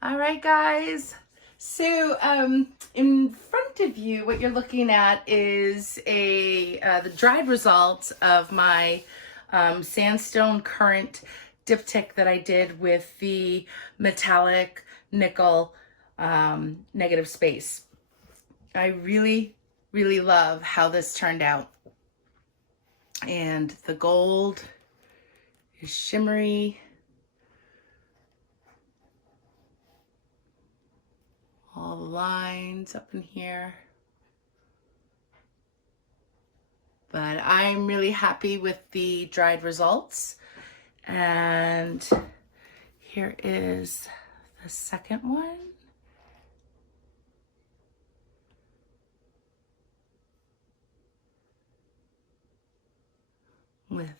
All right, guys. So in front of you, what you're looking at is the dried results of my sandstone current diptych that I did with the metallic nickel negative space. I really, really love how this turned out. And the gold is shimmery. All the lines up in here. But I'm really happy with the dried results. And here is the second one. With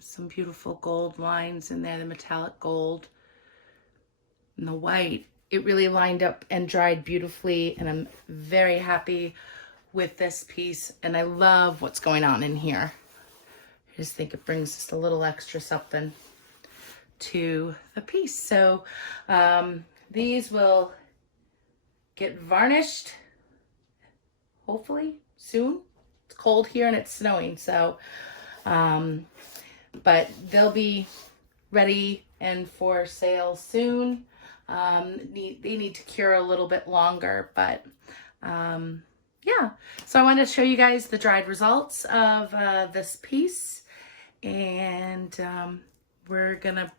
some beautiful gold lines in there, the metallic gold and the white. It really lined up and dried beautifully, and I'm very happy with this piece, and I love what's going on in here. I just think it brings just a little extra something to the piece. So these will get varnished hopefully soon. It's cold here and it's snowing, so but they'll be ready and for sale soon. They need to cure a little bit longer, but yeah. So I wanted to show you guys the dried results of this piece, and we're gonna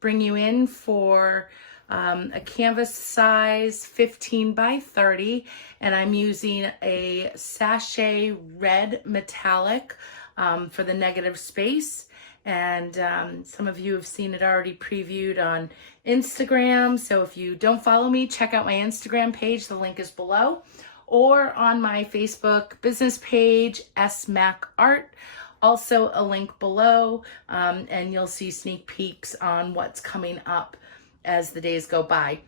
bring you in for a canvas size 15 by 30, and I'm using a Sashay Red metallic for the negative space. And some of you have seen it already previewed on Instagram. So if you don't follow me, check out my Instagram page. The link is below. Or on my Facebook business page, Mack Art. Also a link below. And you'll see sneak peeks on what's coming up as the days go by.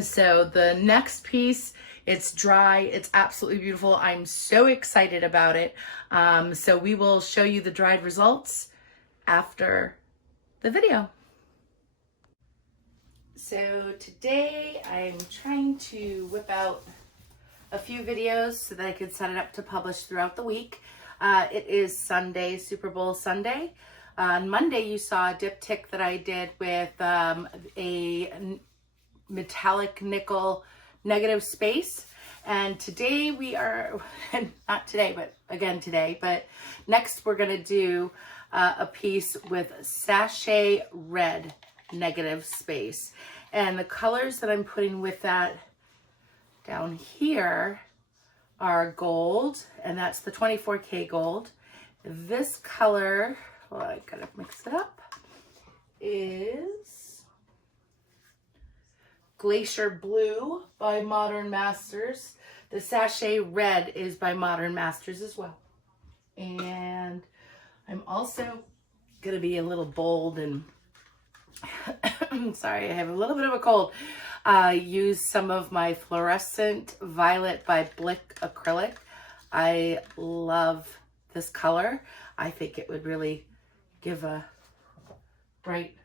So the next piece, it's dry, it's absolutely beautiful. I'm so excited about it. So we will show you the dried results after the video. So today I'm trying to whip out a few videos so that I can set it up to publish throughout the week. It is Sunday, Super Bowl Sunday. On Monday you saw a diptych that I did with a metallic nickel negative space. And today we are, not today, but again today, but next we're gonna do a piece with Sashay Red negative space. And the colors that I'm putting with that down here are gold, and that's the 24K gold. This color, well, I gotta mix it up, is Glacier Blue by Modern Masters. The Sashay Red is by Modern Masters as well. And I'm also gonna be a little bold and sorry, I have a little bit of a cold. Use some of my fluorescent violet by Blick acrylic. I love this color. I think it would really give a bright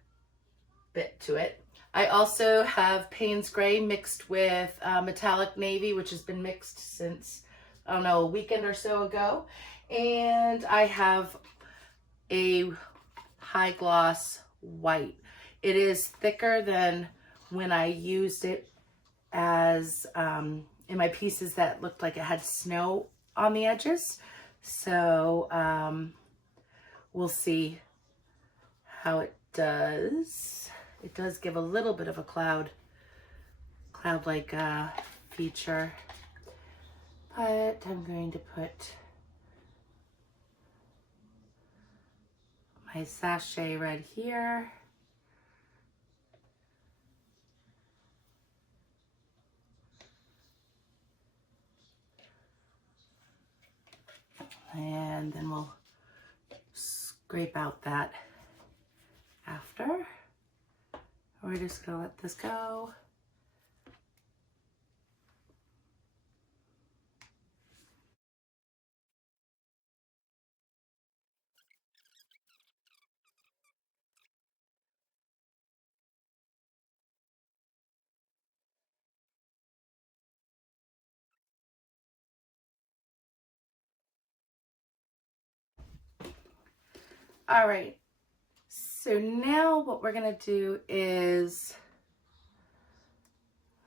bit to it. I also have Payne's Gray mixed with metallic navy, which has been mixed since, I don't know, a weekend or so ago. And I have a high gloss white. It is thicker than when I used it as in my pieces that looked like it had snow on the edges. So we'll see how it does. It does give a little bit of a cloud-like feature, but I'm going to put my Sashay Red here. And then we'll scrape out that after. We're just gonna let this go. All right, so now what we're gonna do is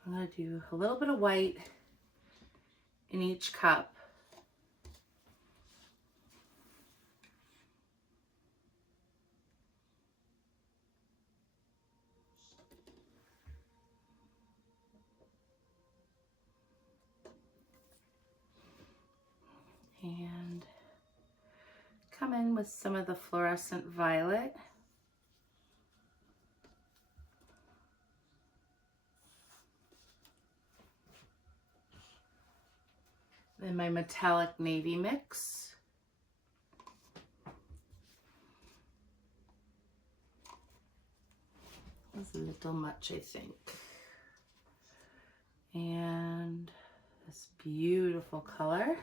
I'm gonna do a little bit of white in each cup. And come in with some of the fluorescent violet. Then my metallic navy mix. That's a little much, I think. And this beautiful color.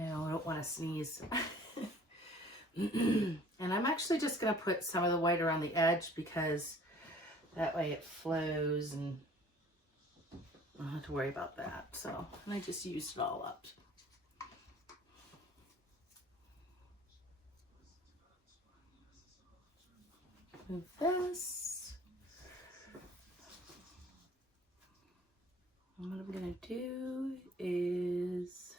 I don't want to sneeze. And I'm actually just going to put some of the white around the edge because that way it flows and I don't have to worry about that. So, and I just used it all up. Move this. And what I'm going to do is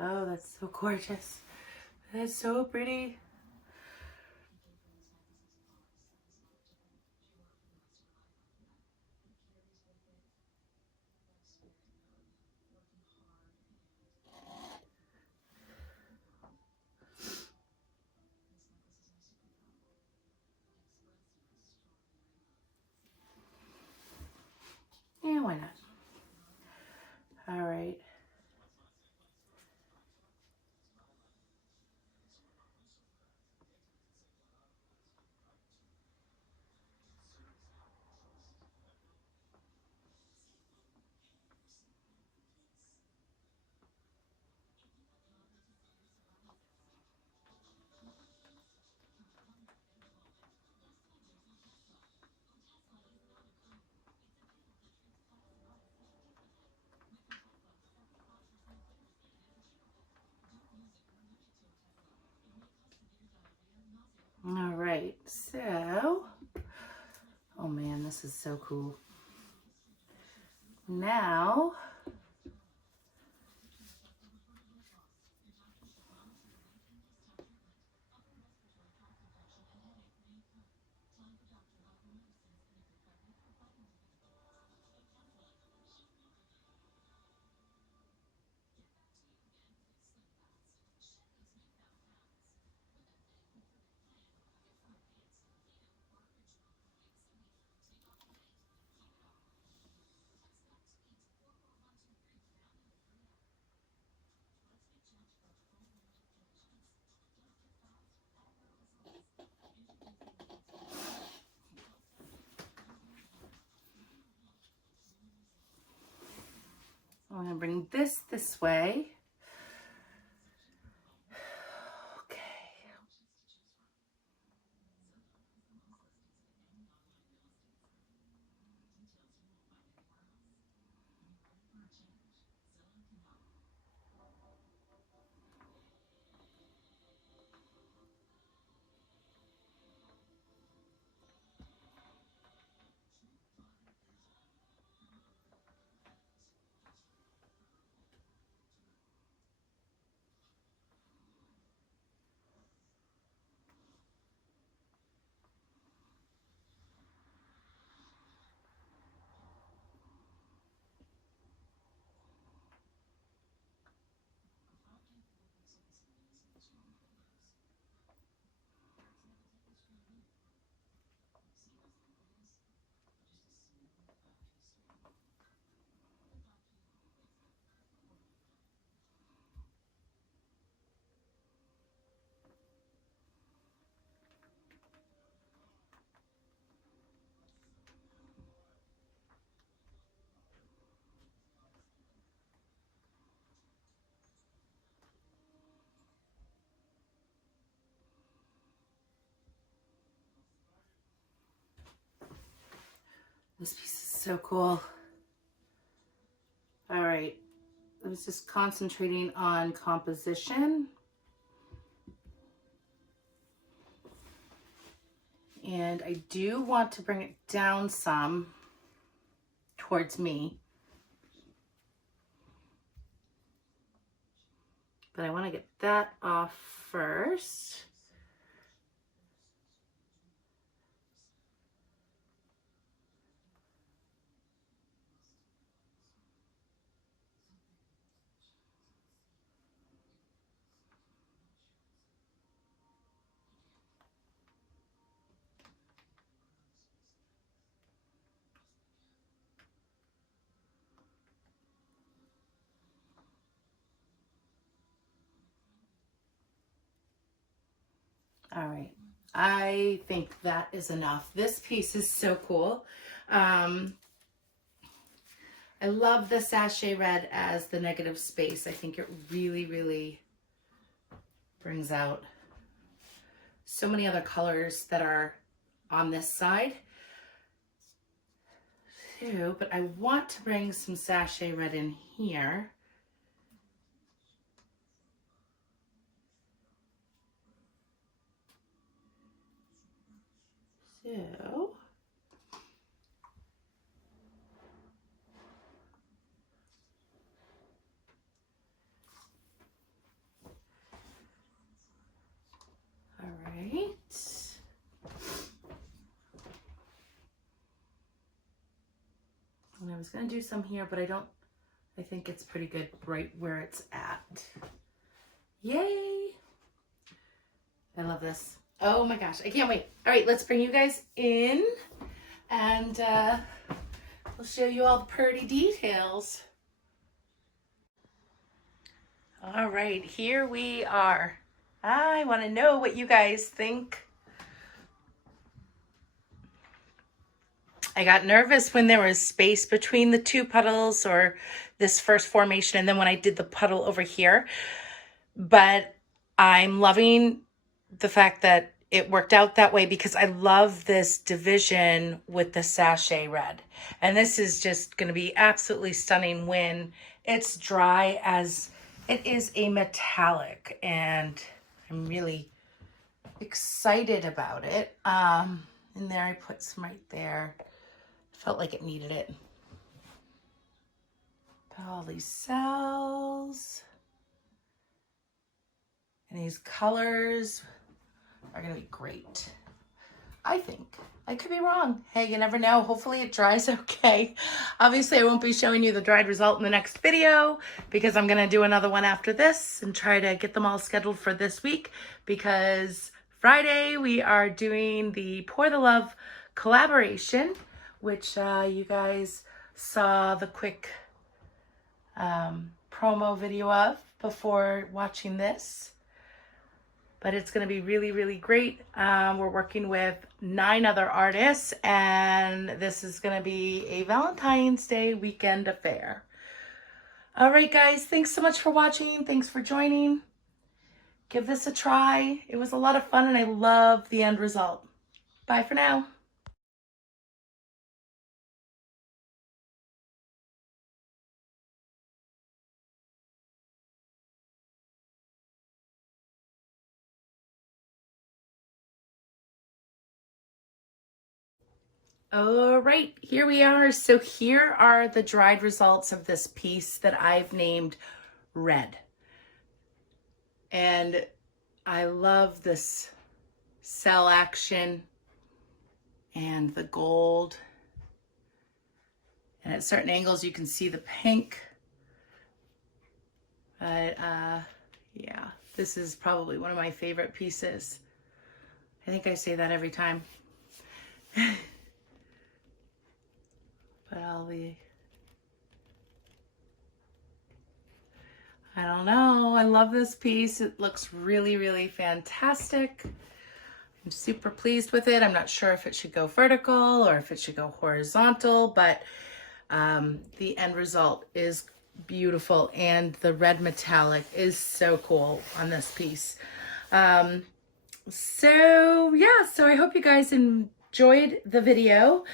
oh, that's so gorgeous. That's so pretty. Yeah, why not? All right. All right, so, oh man, this is so cool. Now, I'm gonna bring this way. Okay. This piece is so cool. All right, I was just concentrating on composition. And I do want to bring it down some towards me. But I want to get that off first. All right, I think that is enough. This piece is so cool. I love the Sashay Red as the negative space. I think it really, really brings out so many other colors that are on this side too, but I want to bring some Sashay Red in here. So, all right. And I was going to do some here, but I think it's pretty good right where it's at. Yay! I love this. Oh my gosh, I can't wait. All right, let's bring you guys in and we'll show you all the pretty details. All right, here we are. I want to know what you guys think. I got nervous when there was space between the two puddles or this first formation, and then when I did the puddle over here. But I'm loving the fact that it worked out that way because I love this division with the Sashay Red. And this is just going to be absolutely stunning when it's dry, as it is a metallic, and I'm really excited about it. And there I put some right there. Felt like it needed it. All these cells. And these colors are going to be great. I think. I could be wrong. Hey, you never know. Hopefully it dries okay. Obviously, I won't be showing you the dried result in the next video because I'm going to do another one after this and try to get them all scheduled for this week, because Friday we are doing the Pour the Love collaboration, which you guys saw the quick promo video of before watching this. But it's going to be really, really great. We're working with 9 other artists, and this is going to be a Valentine's Day weekend affair. All right, guys, thanks so much for watching. Thanks for joining. Give this a try. It was a lot of fun, and I love the end result. Bye for now. All right, here we are. So here are the dried results of this piece that I've named Red. And I love this cell action and the gold. And at certain angles, you can see the pink. But yeah, this is probably one of my favorite pieces. I think I say that every time. But I don't know. I love this piece. It looks really, really fantastic. I'm super pleased with it. I'm not sure if it should go vertical or if it should go horizontal, but the end result is beautiful, and the red metallic is so cool on this piece. So yeah, so I hope you guys enjoyed the video.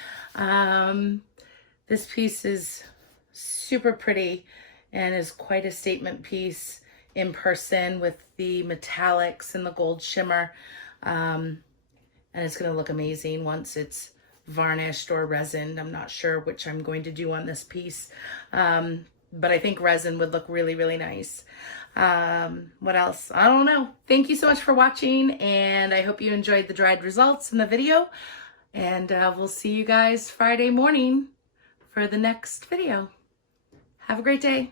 This piece is super pretty and is quite a statement piece in person with the metallics and the gold shimmer. And it's going to look amazing once it's varnished or resined. I'm not sure which I'm going to do on this piece. But I think resin would look really, really nice. What else? I don't know. Thank you so much for watching, and I hope you enjoyed the dried results in the video. And we'll see you guys Friday morning for the next video. Have a great day.